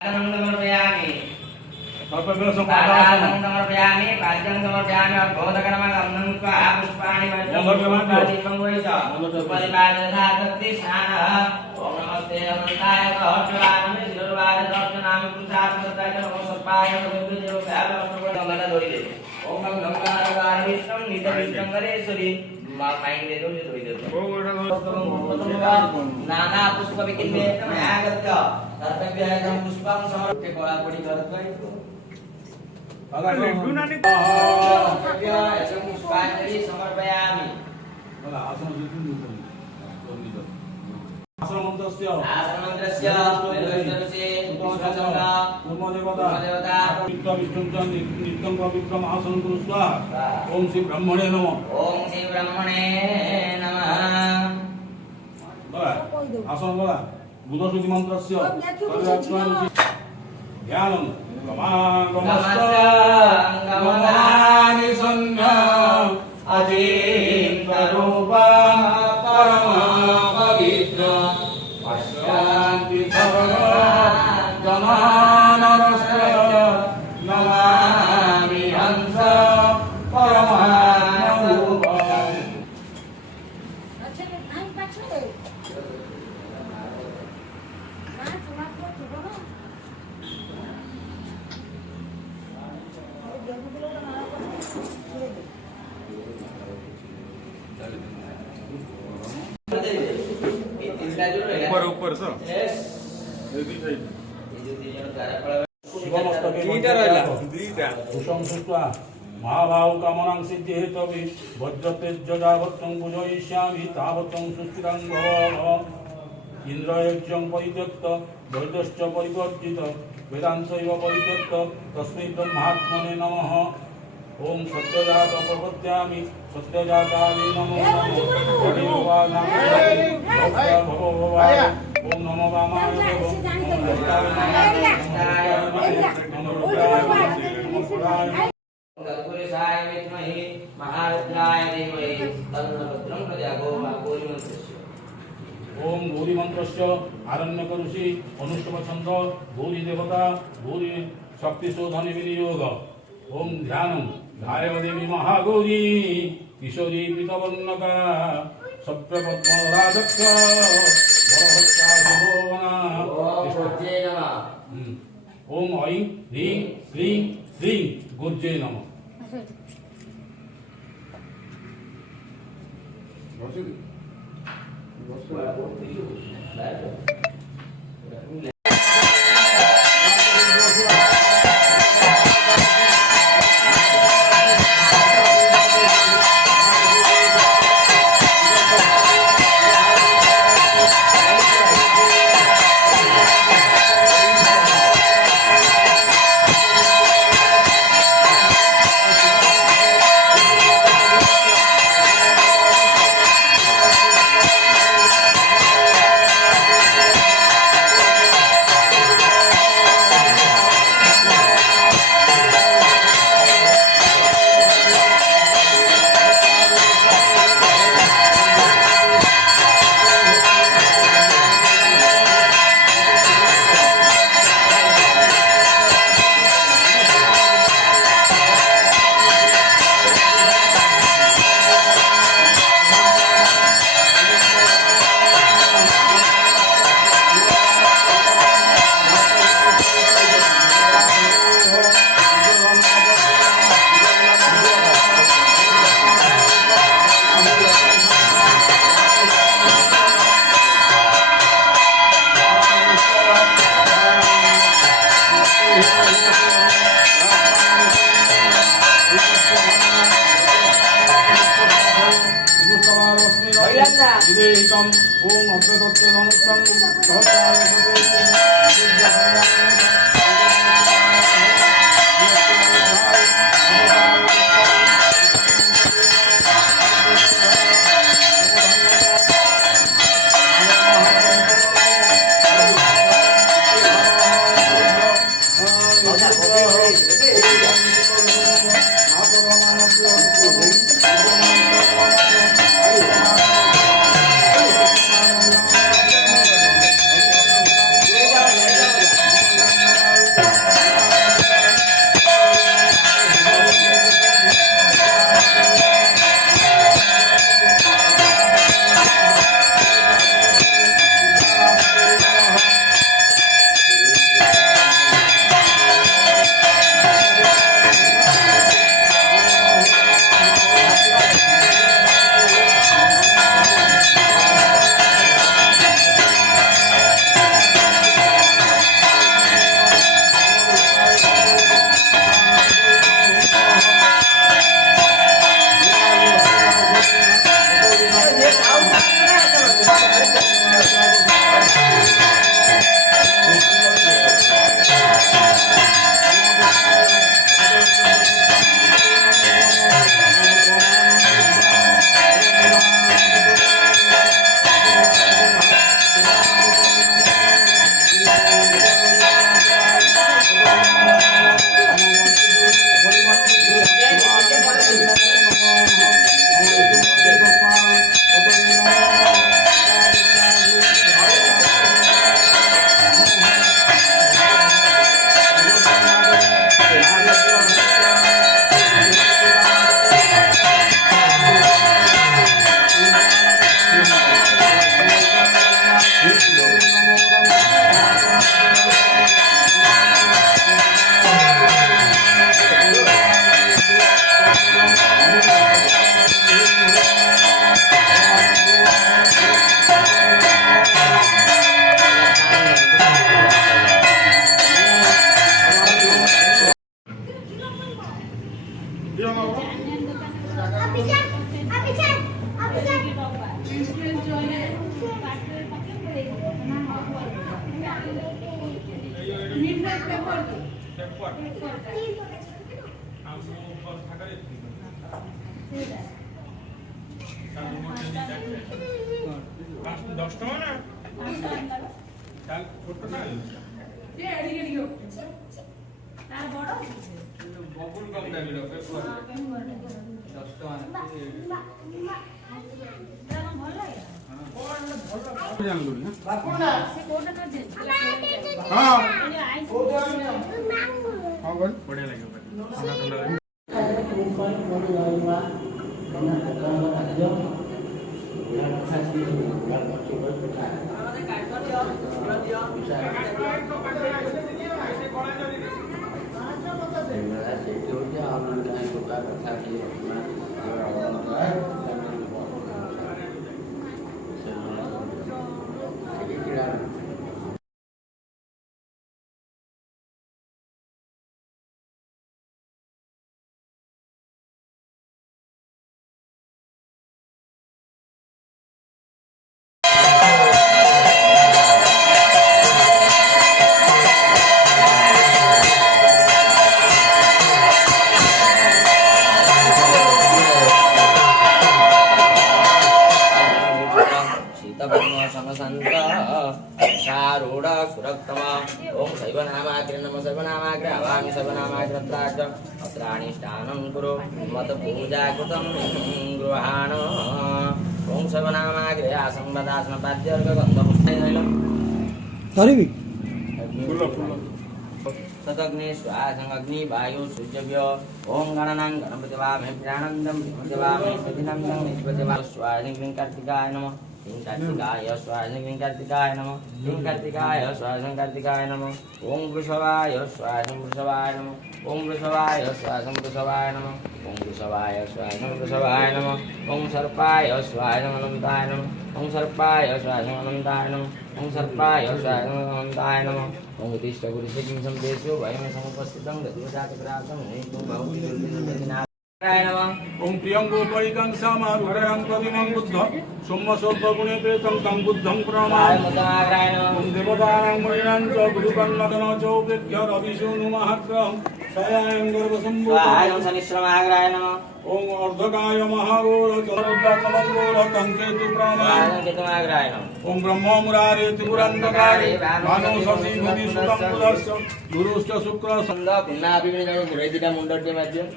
समर्पयामि समर्पयामि पाद्यं समर्पयामि बोधकर्मगमनं स्वाहा पुष्पाणि दीपं वै च परिपादधातति स्नानः ओम नमस्ते अनन्ताय कहस्वानमे शिरोवाय दर्शनामि पुरुषार्थताय नमो सर्पाय नमो दोइले ओम गंगाधर विष्णु नित्यविष्णु गरेश्वरी माइंड दे दो नाना पुष्प विकिन्ने आगत्य सर्वेभ्यः पुष्पं समर्प्य कोलापडी करत्वै पुष्पांजलि समर्पयामि आश्रमन्त्रस्य नित्यं पवित्रम् आसनं कुरु स्वाहा ओम श्री ब्रह्मणे नमः ओम श्री ब्रह्मणे नमः आसन बोला बुधशुद्धि मंत्रस्य ध्यानं गमानि सन्न्य अचिन्त्यरूपा परमा पवित्र पश्यान्ति सर्वा जनानरस्य नमामि हंस परमात्मरूपम् ऊपर ऊपर सर यस महाभाव कामनां सिद्धि हेतवे वज्रतेजजावत्तं पूजयिष्यामि तावत्तं सुस्थिरं भव इंद्रयज्ञं परित्यक्त वैद्यश्च परिवर्जित वेदांशैव परित्यक्त तस्मै ब्रह्मात्मने नमः ओम सत्यजात प्रपद्यामि सत्यजाताय नमो ओम नमो वामाय तत्पुरुषाय विद्महे महारुद्राय धीमहि तन्नो रुद्रं प्रचोदयात् ओम भूरि मंत्रस्य आरण्यक ऋषि अनुष्टुप छंद भूरि देवता भूरि शक्ति शोधन विनियोग ओम ध्यानम ध्यायदेवी महागौरी किशोरी पीतवर्णका सप्तपद्मराजक्ष वरहस्ता शोभना ओम ऐं ह्रीं श्रीं श्रीं गुर्जे नमः ओम शैवनामाग्रे नमः शैवनामाग्रे हवामि शैवनामाग्रे अत्राणिष्ठानं कुरु मत पूजा कृतं गृहाण ओम शैवनामाग्रे आसंवदासन पाद्यर्घ गन्धपुष्पैलं धरिबी तदग्नि स्वासंग्नि वायु सूर्यभ्यो ओम गणनां गणपतिवामे प्राणन्दं विपतिवामे प्रतिनन्दं निष्पतिवा स्वादिं कार्तिकाय नमः ह्रीं कार्तिकाय स्वाहा ह्रीं कार्तिकाय नमः ह्रीं कार्तिकाय स्वाहा कार्तिकाय नमः ओम वृषभाय स्वाहा वृषभाय नमः ओम वृषभाय स्वाहा वृषभाय नमः ओम वृषभाय स्वाहा वृषभाय नमः ओम सर्पाय स्वाहा अनन्ताय नमः ओम सर्पाय स्वाहा अनन्ताय नमः ओम सर्पाय स्वाहा अनन्ताय नमः ओम उत्तिष्ठ गुरुषे किं संदेशो वयं समुपस्थितं गतिवजातग्रासं हेतुं भवति दुर्विघ्नाय नमः ओम प्रियंगोपरिकं समारुहरं प्रतिमं बुद्ध सोमसोत्तगुणे प्रेतं तं बुद्धं प्रणमामि मुद्राग्राय नमः ओम देवतानां मणिनां च गुरुकर्णकं च उपेभ्यरभिषोनुमहग्रहं सयायं गर्भसम्भूतं स्वाहायं शनिश्रमाग्राय नमः ओम अर्धकाय महाघोर चतुर्दशमघोर कंकेतु प्रणमामि स्वाहायं केतुमाग्राय नमः ओम ब्रह्म मुरारे त्रिपुरांतकारे मानव शशि मुनि सुतं पुरस्य गुरुश्च शुक्र संगा पुन्हा अभिगणित गुरेदिका मुंडटे मध्ये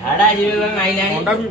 झाडा जीवे माइलाणी